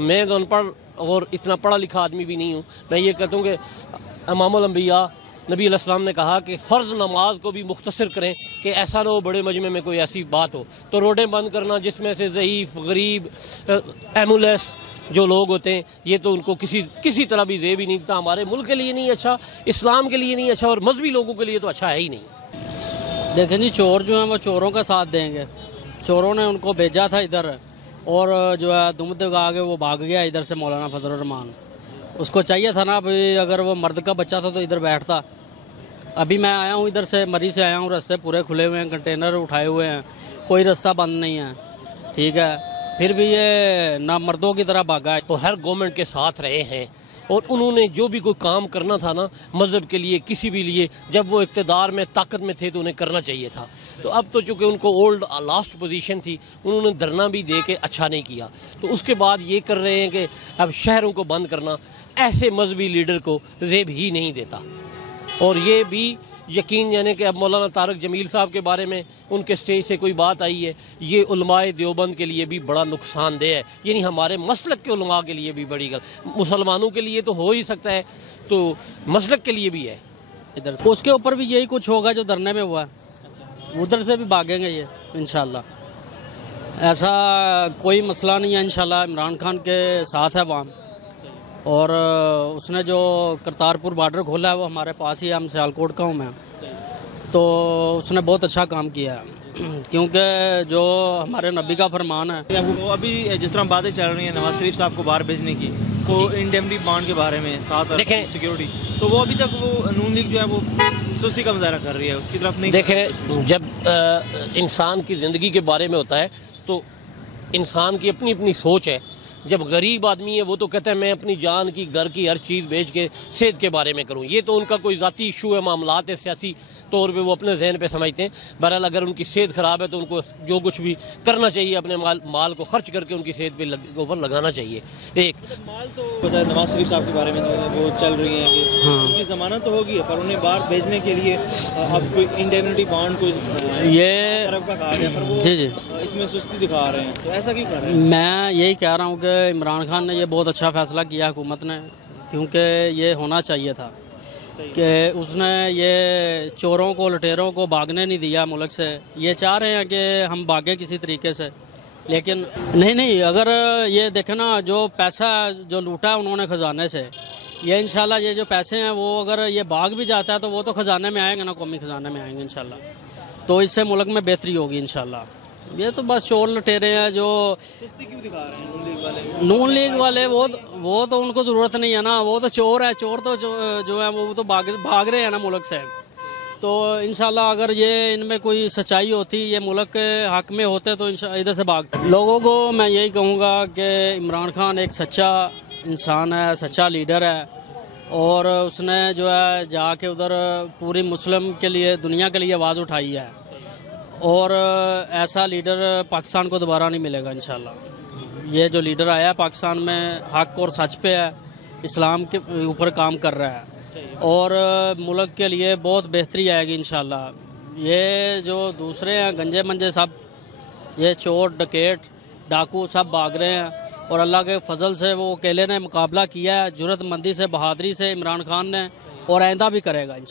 میں تو ان پڑھ اور اتنا پڑھا لکھا آدمی بھی نہیں ہوں. میں یہ کہتا ہوں کہ امام الانبیاء نبی علیہ السلام نے کہا کہ فرض نماز کو بھی مختصر کریں کہ ایسا نہ ہو بڑے مجمع میں کوئی ایسی بات ہو. تو روڈیں بند کرنا جس میں سے ضعیف، غریب، ایمولیس جو لوگ ہوتے ہیں، یہ تو ان کو کسی طرح بھی زیب ہی نہیں دیتا. ہمارے ملک کے لیے نہیں اچھا، اسلام کے لیے نہیں اچھا، اور مذہبی لوگوں کے لیے تو اچھا ہے ہی نہیں. دیکھیں جی، چور جو ہیں وہ چوروں کا ساتھ دیں گے. چوروں نے ان کو بھیجا تھا ادھر، اور جو ہے دم دگا کے وہ بھاگ گیا ادھر سے مولانا فضل الرحمان. اس کو چاہیے تھا نا، ابھی اگر وہ مرد کا بچہ تھا تو ادھر بیٹھتا. ابھی میں آیا ہوں ادھر سے مری سے آیا ہوں، رستے پورے کھلے ہوئے ہیں، کنٹینر اٹھائے ہوئے ہیں، کوئی رستہ بند نہیں ہے. ٹھیک ہے، پھر بھی یہ نہ مردوں کی طرح بھاگا ہے. وہ ہر گورنمنٹ کے ساتھ رہے ہیں، اور انہوں نے جو بھی کوئی کام کرنا تھا نا مذہب کے لیے، کسی بھی لیے، جب وہ اقتدار میں طاقت میں تھے تو انہیں کرنا چاہیے تھا. تو اب تو چونکہ ان کو اولڈ لاسٹ پوزیشن تھی، انہوں نے دھرنا بھی دے کے اچھا نہیں کیا. تو اس کے بعد یہ کر رہے ہیں کہ اب شہروں کو بند کرنا ایسے مذہبی لیڈر کو زیب ہی نہیں دیتا. اور یہ بھی یقین یعنی کہ اب مولانا طارق جمیل صاحب کے بارے میں ان کے سٹیج سے کوئی بات آئی ہے، یہ علماء دیوبند کے لیے بھی بڑا نقصان دہ ہے. یعنی ہمارے مسلک کے علماء کے لیے بھی بڑی مسلمانوں کے لیے تو ہو ہی سکتا ہے، تو مسلک کے لیے بھی ہے. ادھر سے اس کے اوپر بھی یہی کچھ ہوگا جو دھرنے میں ہوا ہے، ادھر سے بھی بھاگیں گے یہ انشاءاللہ. ایسا کوئی مسئلہ نہیں ہے انشاءاللہ. عمران خان کے ساتھ ہے عوام، اور اس نے جو کرتارپور بارڈر کھولا ہے وہ ہمارے پاس ہی ہے. ہم سیالکوٹ کا ہوں میں، تو اس نے بہت اچھا کام کیا ہے، کیونکہ جو ہمارے نبی کا فرمان ہے. وہ ابھی جس طرح باتیں چل رہی ہیں نواز شریف صاحب کو باہر بھیجنے کی، تو انڈیمنٹی بانڈ کے بارے میں ساتھ سیکیورٹی، تو وہ ابھی تک وہ نون لیگ جو ہے وہ سستی کا مظاہرہ کر رہی ہے، اس کی طرف نہیں. دیکھیں، جب انسان کی زندگی کے بارے میں ہوتا ہے تو انسان کی اپنی اپنی سوچ ہے. جب غریب آدمی ہے وہ تو کہتا ہے میں اپنی جان کی، گھر کی ہر چیز بیچ کے صحت کے بارے میں کروں. یہ تو ان کا کوئی ذاتی ایشو ہے، معاملات ہے، سیاسی طور پہ وہ اپنے ذہن پہ سمجھتے ہیں. بہرحال اگر ان کی صحت خراب ہے تو ان کو جو کچھ بھی کرنا چاہیے، اپنے مال کو خرچ کر کے ان کی صحت پہ اوپر لگانا چاہیے. ایک مال تو نواز شریف صاحب کے بارے میں وہ چل رہی ہیں کہ ان کی ضمانت تو ہوگی، پر انہیں باہر بھیجنے کے لیے اب کوئی انڈیمنٹی بانڈ کو یہ طرف کا کہا گیا، پر وہ جی اس میں سستی دکھا رہے ہیں. تو ایسا کیوں کر رہے ہیں؟ میں یہی کہہ رہا ہوں کہ عمران خان نے یہ بہت اچھا فیصلہ کیا حکومت نے، کیونکہ یہ ہونا چاہیے تھا کہ اس نے یہ چوروں کو، لٹیروں کو بھاگنے نہیں دیا ملک سے. یہ چاہ رہے ہیں کہ ہم بھاگیں کسی طریقے سے، لیکن نہیں. اگر یہ دیکھیں نا، جو پیسہ جو لوٹا ہے انہوں نے خزانے سے، یہ انشاءاللہ یہ جو پیسے ہیں وہ اگر یہ بھاگ بھی جاتا ہے تو وہ تو خزانے میں آئیں گے نا، قومی خزانے میں آئیں گے انشاءاللہ. تو اس سے ملک میں بہتری ہوگی انشاءاللہ. یہ تو بس چور لٹیرے ہیں جو سستی کیوں دکھا رہے ہیں نون لیگ والے؟ نون لیگ والے وہ تو ان کو ضرورت نہیں ہے نا، وہ تو چور ہے. چور تو جو ہے وہ تو بھاگ رہے ہیں نا ملک سے. تو انشاءاللہ اگر یہ ان میں کوئی سچائی ہوتی، یہ ملک کے حق میں ہوتے، تو ادھر سے بھاگتے. لوگوں کو میں یہی کہوں گا کہ عمران خان ایک سچا انسان ہے، سچا لیڈر ہے، اور اس نے جو ہے جا کے ادھر پوری مسلم کے لیے، دنیا کے لیے آواز اٹھائی ہے. اور ایسا لیڈر پاکستان کو دوبارہ نہیں ملے گا انشاءاللہ. یہ جو لیڈر آیا ہے پاکستان میں، حق اور سچ پہ ہے، اسلام کے اوپر کام کر رہا ہے، اور ملک کے لیے بہت بہتری آئے گی انشاءاللہ. یہ جو دوسرے ہیں گنجے منجے سب، یہ چور ڈکیٹ ڈاکو سب بھاگ رہے ہیں، اور اللہ کے فضل سے وہ اکیلے نے مقابلہ کیا ہے، جرأت مندی سے، بہادری سے عمران خان نے، اور آئندہ بھی کرے گا انشاءاللہ.